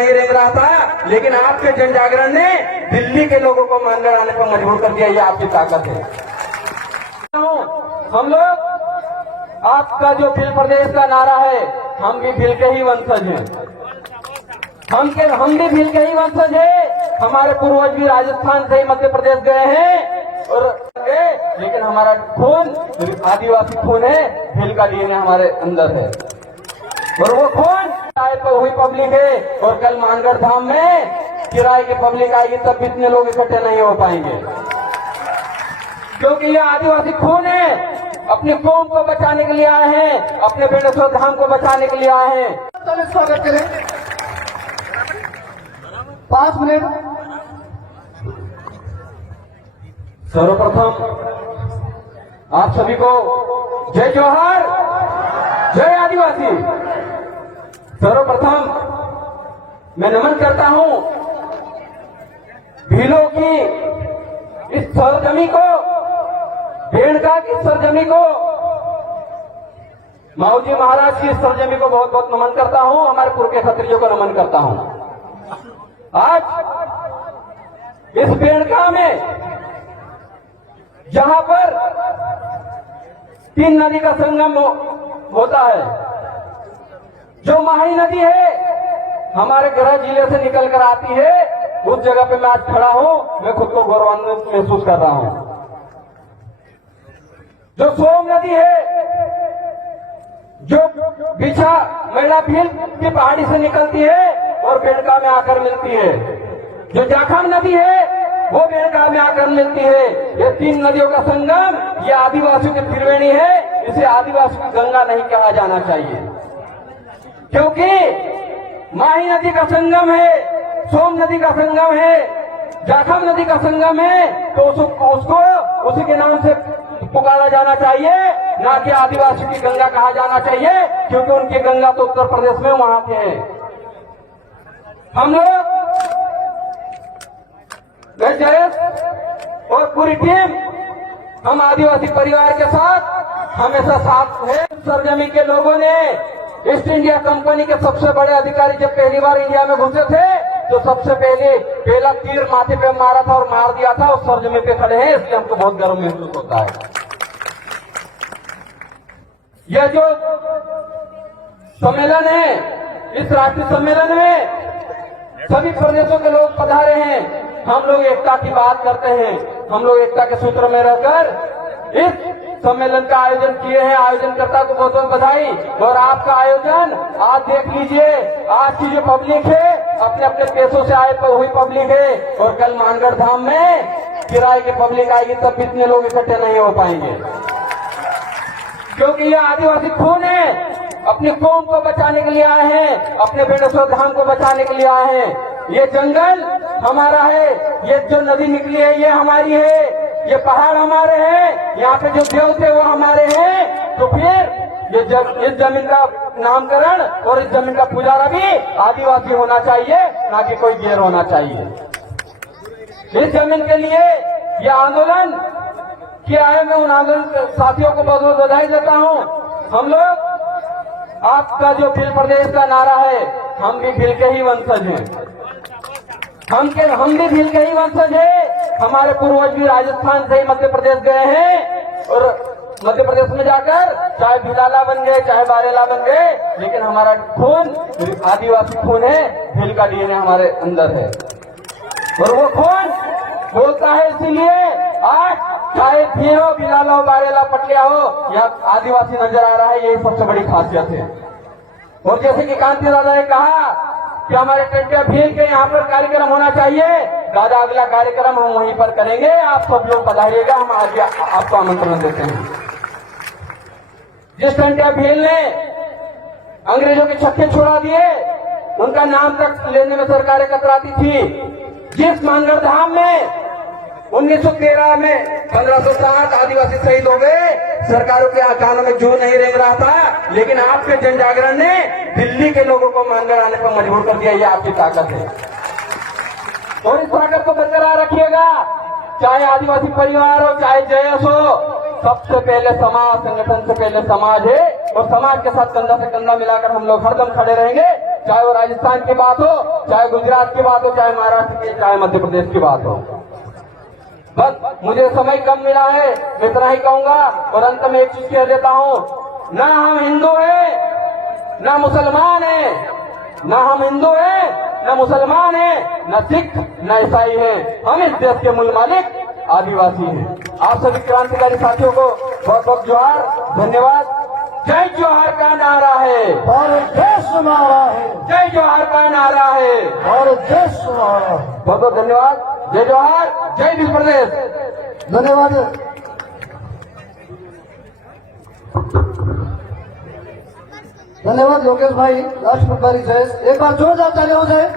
नहीं रेंग रहा था, लेकिन आपके जन जागरण ने दिल्ली के लोगों को मानकर आने पर मजबूर कर दिया। ये आपकी ताकत है। हम लोग आपका जो भील प्रदेश का नारा है, हम भी भील के ही वंशज हैं, हम भी भील के ही वंशज हैं। हमारे पूर्वज भी राजस्थान से ही मध्य प्रदेश गए हैं और लेकिन हमारा खून आदिवासी खून है, भील का डीएनए हमारे अंदर है और वो खून किराए पर हुई पब्लिक है। और कल मानगढ़ धाम में किराए की पब्लिक आएगी तब भी इतने लोग इकट्ठे नहीं हो पाएंगे, क्योंकि ये आदिवासी खून है। अपने कौम को बचाने के लिए आए हैं, अपने बेणेश्वर धाम को बचाने के लिए आए हैं। तो स्वागत करें 5 मिनट। सर्वप्रथम आप सभी को जय जोहार, जय आदिवासी। सर्वप्रथम मैं नमन करता हूं भीलों की इस सरजमी को, भेड़का की सरजमी को, माऊजी महाराज की सरजमी को बहुत बहुत नमन करता हूं। हमारे पूर्व के क्षत्रियों को नमन करता हूं। आज इस भेड़का में जहां पर 3 नदी का संगम होता है, जो माही नदी है हमारे गृह जिले से निकलकर आती है, उस जगह पे मैं आज खड़ा हूं। मैं खुद को गौरवान्वित महसूस कर रहा हूं। जो सोम नदी है, जो बिछा मैला भील की पहाड़ी से निकलती है और बेड़का में आकर मिलती है, जो जाखम नदी है वो बेड़का में आकर मिलती है। ये 3 नदियों का संगम, ये आदिवासियों की त्रिवेणी है। इसे आदिवासियों की गंगा नहीं कहा जाना चाहिए, क्योंकि माही नदी का संगम है, सोम नदी का संगम है, जाखम नदी का संगम है, तो उसको उसी के नाम से पुकारा जाना चाहिए, ना कि आदिवासी की गंगा कहा जाना चाहिए, क्योंकि उनकी गंगा तो उत्तर प्रदेश में वहां थे। हम लोग जयेश और पूरी टीम, हम आदिवासी परिवार के साथ हमेशा साथ है। सरजमी के लोगों ने ईस्ट इंडिया कंपनी के सबसे बड़े अधिकारी जब पहली बार इंडिया में घुसे थे, तो सबसे पहला तीर माथे पे मारा था और मार दिया था। उस सरजमी पे खड़े हैं, इसलिए हमको बहुत गर्व महसूस होता है। यह जो सम्मेलन है, इस राष्ट्रीय सम्मेलन में सभी प्रदेशों के लोग पधारे हैं। हम लोग एकता की बात करते हैं, हम लोग एकता के सूत्र में रहकर इस सम्मेलन का आयोजन किए हैं। आयोजनकर्ता को बहुत बहुत बधाई। और आपका आयोजन आज देख लीजिए, आज की जो पब्लिक है अपने अपने देशों से आए हुई पब्लिक है, और कल मानगढ़ धाम में किराए की पब्लिक आएगी तब भी इतने लोग इकट्ठे नहीं हो पाएंगे, क्योंकि ये आदिवासी खून है। अपनी कौम को बचाने के लिए आए हैं, अपने बेणेश्वर धाम को बचाने के लिए आए हैं। ये जंगल हमारा है, ये जो नदी निकली है ये हमारी है, ये पहाड़ हमारे हैं, यहाँ पे जो देव थे वो हमारे हैं। तो फिर इस जमीन का नामकरण और इस जमीन का पुजारा भी आदिवासी होना चाहिए, ना कि कोई गैर होना चाहिए। इस जमीन के लिए ये आंदोलन किया है। मैं उन आंदोलन साथियों को बहुत बहुत बधाई देता हूँ। हम लोग आपका जो भील प्रदेश का नारा है, हम भी भील के ही वंशज हैं, हम भी भील के ही वंशज हैं। हमारे पूर्वज भी राजस्थान से ही मध्य प्रदेश गए हैं और मध्य प्रदेश में जाकर चाहे भिलाला बन गए, चाहे बारेला बन गए, लेकिन हमारा खून आदिवासी खून है, भील का डीएनए हमारे अंदर है। और वो खून बोलता है, इसीलिए आज चाहे भील हो, भिलाला हो, बारेला, पटिया हो, यहाँ आदिवासी नजर आ रहा है। यही सबसे बड़ी खासियत है। और जैसे कि कांति दादा ने कहा कि हमारे टंटिया भील के यहाँ पर कार्यक्रम होना चाहिए, दादा अगला कार्यक्रम हम वहीं पर करेंगे। आप सब लोग पधारिएगा, हम आज आपको आमंत्रण देते हैं। जिस टंटिया भील ने अंग्रेजों के छक्के छुड़ा दिए, उनका नाम तक लेने में सरकारें कतराती थी। जिस मानगढ़ धाम में 1913 में 1560 आदिवासी शहीद हो गए, सरकारों के कानों में जू नहीं रेंग रहा था, लेकिन आपके जन जागरण ने दिल्ली के लोगों को मानगढ़ आने पर मजबूर कर दिया। ये आपकी ताकत है और इस ताकत को बरकरार रखिएगा। चाहे आदिवासी परिवार हो, चाहे जयस हो, सबसे पहले समाज, संगठन से पहले समाज है, और समाज के साथ कंधा से कंधा मिलाकर हम लोग हरदम खड़े रहेंगे। चाहे वो राजस्थान की बात हो, चाहे गुजरात की बात हो, चाहे महाराष्ट्र की, चाहे मध्य प्रदेश की बात हो। बस मुझे समय कम मिला है, मैं इतना ही कहूंगा और अंत में एक चीज कह देता हूं, ना हम हिंदू हैं ना मुसलमान हैं, ना हम हिंदू हैं ना मुसलमान हैं, ना सिख ना ईसाई हैं, हम इस देश के मूल मालिक आदिवासी हैं। आप सभी क्रांतिकारी साथियों को बहुत बहुत जोहार, धन्यवाद। जय जोहार का नारा है, भारत देश हमारा है, जय जोहार का नारा है, भारत देश हमारा है। बहुत बहुत धन्यवाद। जय जोहार, जय हिंद प्रदेश। धन्यवाद। धन्यवाद लोकेश भाई, राष्ट्रपति जय। एक बार जोरदार तालियां हो जाए।